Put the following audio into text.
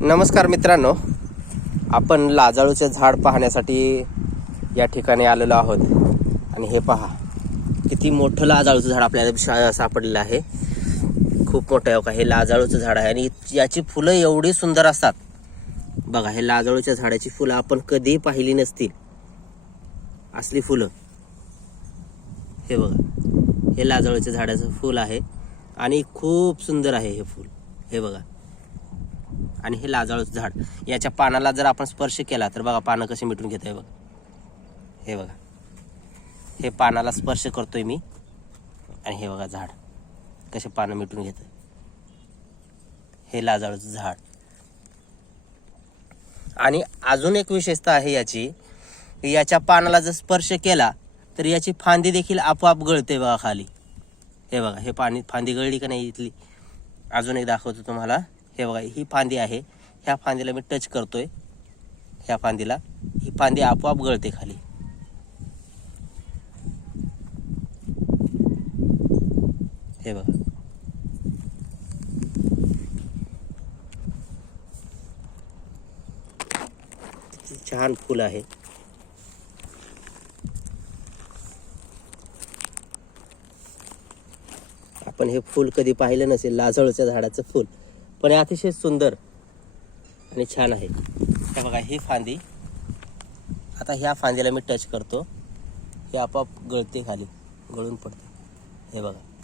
नमस्कार मित्रांनो आपण लाजाळूचे झाड पाहण्यासाठी या ठिकाणी आलेलो आहोत. आणि हे पहा किती मोठं लाजाळूचं झाड आपल्याला सापडलेलं आहे. खूप मोठं आहे का हे लाजाळूचं झाड आहे. आणि याची फुलं एवढी सुंदर असतात. बघा हे लाजाळूच्या झाडाची फुलं आपण कधीही पाहिली नसतील. असली फुलं. हे बघा हे लाजाळूच्या झाडाचं फुल आहे. आणि खूप सुंदर आहे हे फुल. हे बघा. आणि हे लाजाळूचं झाड. याच्या पानाला जर आपण स्पर्श केला तर बघा पानं कसे मिटून घेत आहे बघा. हे बघा. हे पानाला स्पर्श करतोय मी. आणि हे बघा झाड. कसे पानं मिटून घेत हे लाजाळूचं झाड. आणि अजून एक विशेषता आहे याची. याच्या पानाला जर स्पर्श केला तर याची फांदी देखील आपोआप गळते बघा खाली. हे बघा हे पाणी फांदी गळली का नाही इथली? अजून एक दाखवतो तुम्हाला. हे बघा ही फांदी आहे. ह्या फांदीला मी टच करतोय. ह्या फांदीला. ही फांदी आपोआप गळते खाली. हे बघा. छान फुल आहे. आपण हे फुल कधी पाहिलं नसेल लाजळच्या झाडाचं फुल. पण हे अतिशय सुंदर आणि छान आहे. हे बघा ही फांदी. आता ह्या फांदीला मी टच करतो. हे आपोआप गळते खाली. गळून पडते. हे बघा.